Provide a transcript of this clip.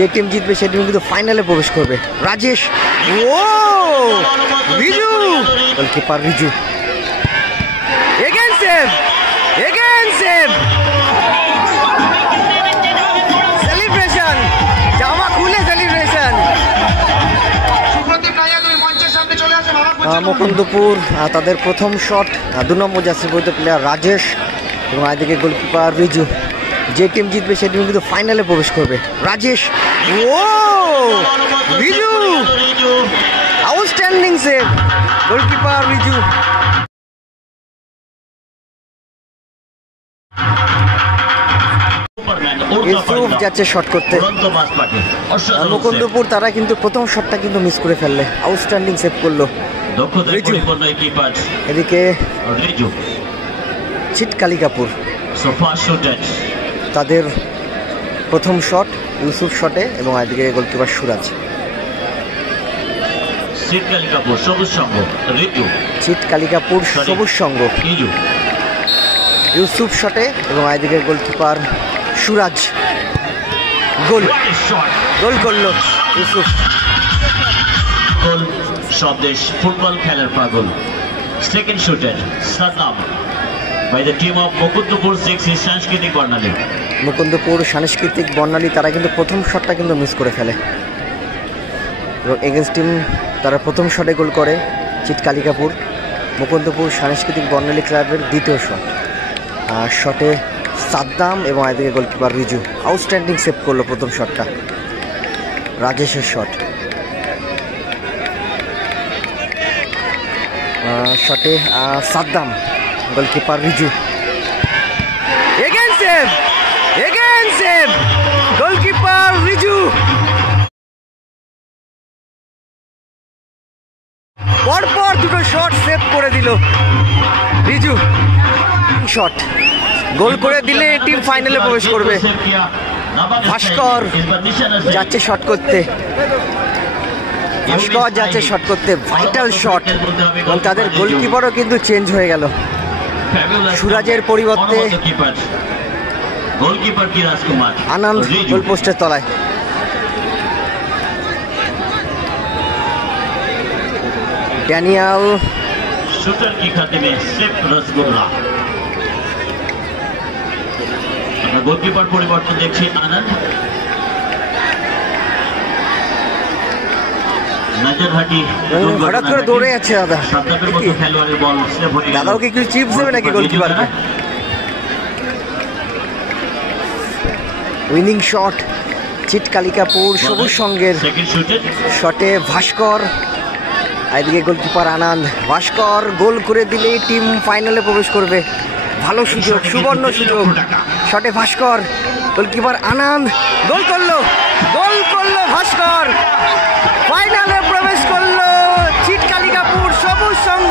যে টিম জিতবে সেই টিম কিন্তু ফাইনালে প্রবেশ করবে। রাজেশ, ও Riju, goalkeeper Riju, again save, celebration, জামা খুলে সেলিব্রেশন। মুকুন্দপুর তাদের প্রথম শট, 2 নম্বর জার্সি পরিহিত প্লেয়ার রাজেশ এবং এদিকে গোলকিপার রিজু। যে টিম জিতবে সেই টিম কিন্তু ফাইনালে প্রবেশ করবে। রাজেশ, ও Riju, outstanding save, goalkeeper Riju. Yusuf যাচ্ছে শট করতে। মুকুন্দপুর তারা কিন্তু প্রথম শটটা কিন্তু মিস করে ফেললে, আউটস্ট্যান্ডিং সেভ করলো রিজু। এদিকে চিটকালিকাপুর তাদের প্রথম শট ইউসুফ শটে এবং এদিকে গোলকিপার সুরাজ। চিটকালিকাপুর সবুজ সংঘ, ইউসুফ শটে এবং এদিকে গোলকিপার সুরাজ। গোল করলো ইউসুফ। গোল স্বদেশ ফুটবল খেলার পাগল। Second shooter Saddam by the team of Mukundapur 6 সাংস্কৃতিক বর্ণালী। মুকুন্দপুর সাংস্কৃতিক বর্ণালী তারা কিন্তু প্রথম শটটা কিন্তু মিস করে ফেলে এবং এগেন্স্ট টিম তারা প্রথম শটে গোল করে চিটকালিকাপুর। মুকুন্দপুর সাংস্কৃতিক বর্ণালী ক্লাবের দ্বিতীয় শট, শটে সাদ্দাম এবং এদিকে গোলকিপার রিজু আউটস্ট্যান্ডিং সেভ করলো প্রথম শটটা। রাজেশের শট, শটে Saddam, goalkeeper Riju. Again save, goalkeeper Riju. পরপর দুটো শট সেভ করে দিল রিজু। শট গোল করে দিলে টিম ফাইনালে প্রবেশ করবে। ভাস্কর যাচ্ছে শট করতে, ভাইটাল শট এবং তাদের গোলকিপারও কিন্তু চেঞ্জ হয়ে গেল। সুরাজের পরিবর্তে আনন্দ গোল পোস্টের তলায়। ড্যানিয়াল গোলকিপার পরিবর্তন দেখছি আনন্দ। হঠাৎ করে দৌড়ে যাচ্ছে দাদা, দাদাও কি কিছু চিপস দেবে নাকি গোলকিপারকে? উইনিং শট চিটকালিকাপুর সবুজ সংঘের, শটে ভাস্কর, এদিকে গোলকিপার আনন্দ। ভাস্কর গোল করে দিলেই টিম ফাইনালে প্রবেশ করবে। ভালো সুযোগ, সুবর্ণ সুযোগ, শটে ভাস্কর, গোলকিপার আনন্দ। গোল করলো ভাস্কর, ফাইনালে প্রবেশ করলো চিটকালিকাপুর সবুজ সংঘ।